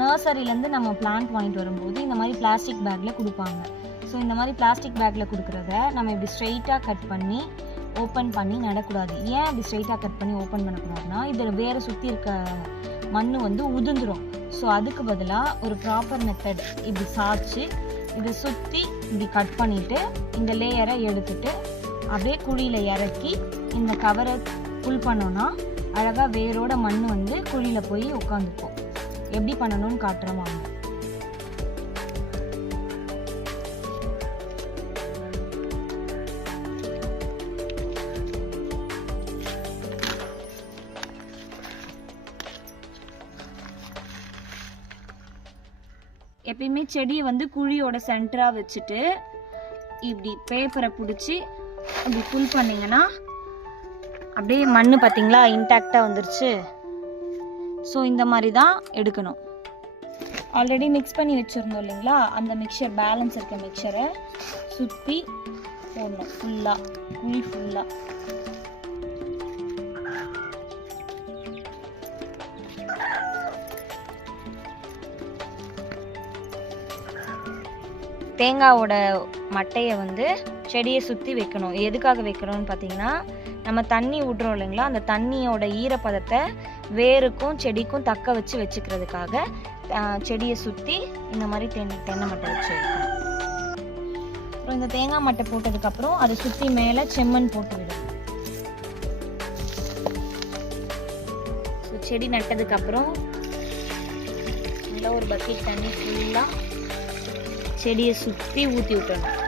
நர்சரியிலேருந்து நம்ம பிளான்ட் வாங்கிட்டு வரும்போது இந்த மாதிரி பிளாஸ்டிக் பேக்கில் கொடுப்பாங்க. ஸோ இந்த மாதிரி பிளாஸ்டிக் பேக்கில் கொடுக்குறத நம்ம இப்படி ஸ்ட்ரெயிட்டாக கட் பண்ணி ஓப்பன் பண்ணி நடக்கூடாது. ஏன் இப்படி ஸ்ட்ரெயிட்டாக கட் பண்ணி ஓப்பன் பண்ணக்கூடாதுன்னா இதில் வேறு சுற்றி இருக்க மண் வந்து உதிர்ந்துடும். ஸோ அதுக்கு பதிலாக ஒரு ப்ராப்பர் மெத்தட் இப்படி சாய்ச்சி இதை சுற்றி இப்படி கட் பண்ணிவிட்டு இந்த லேயரை எடுத்துட்டு அப்படியே குழியில் இறக்கி இந்த கவரை புல் பண்ணோன்னா அழகாக வேரோட மண் வந்து குழியில் போய் உட்காந்துக்கும். எப்படி பண்ணணும்னு காட்டுறோம் வாங்க. எப்பயுமே செடியை வந்து குழியோட சென்டராக வச்சுட்டு இப்படி பேப்பரை பிடிச்சி இப்படி புல் பண்ணிங்கன்னா அப்படியே மண் பார்த்தீங்களா இன்டாக்டாக வந்துருச்சு. ஸோ இந்த மாதிரி தான் எடுக்கணும். ஆல்ரெடி மிக்ஸ் பண்ணி வச்சுருந்தோம் இல்லைங்களா, அந்த மிக்சர் பேலன்ஸ் இருக்க மிக்சரை சுற்றி போடணும் ஃபுல்லாக, குழி ஃபுல்லாக. தேங்காவோட மட்டையை வந்து செடியை சுற்றி வைக்கணும். எதுக்காக வைக்கணும்னு பார்த்தீங்கன்னா, நம்ம தண்ணி விட்றோம் இல்லைங்களா, அந்த தண்ணியோட ஈரப்பதத்தை வேருக்கும் செடிக்கும் தக்க வச்சுக்கிறதுக்காக செடியை சுற்றி இந்த மாதிரி தென்னை மட்டை வச்சு வைக்கணும். அப்புறம் இந்த தேங்காய் மட்டை போட்டதுக்கப்புறம் அதை சுற்றி மேலே செம்மண் போட்டு விடணும். ஸோ செடி நட்டதுக்கப்புறம் நல்லா ஒரு பக்கெட் தண்ணி ஃபுல்லாக செடியை சுற்றி ஊற்றி விட்டணும்.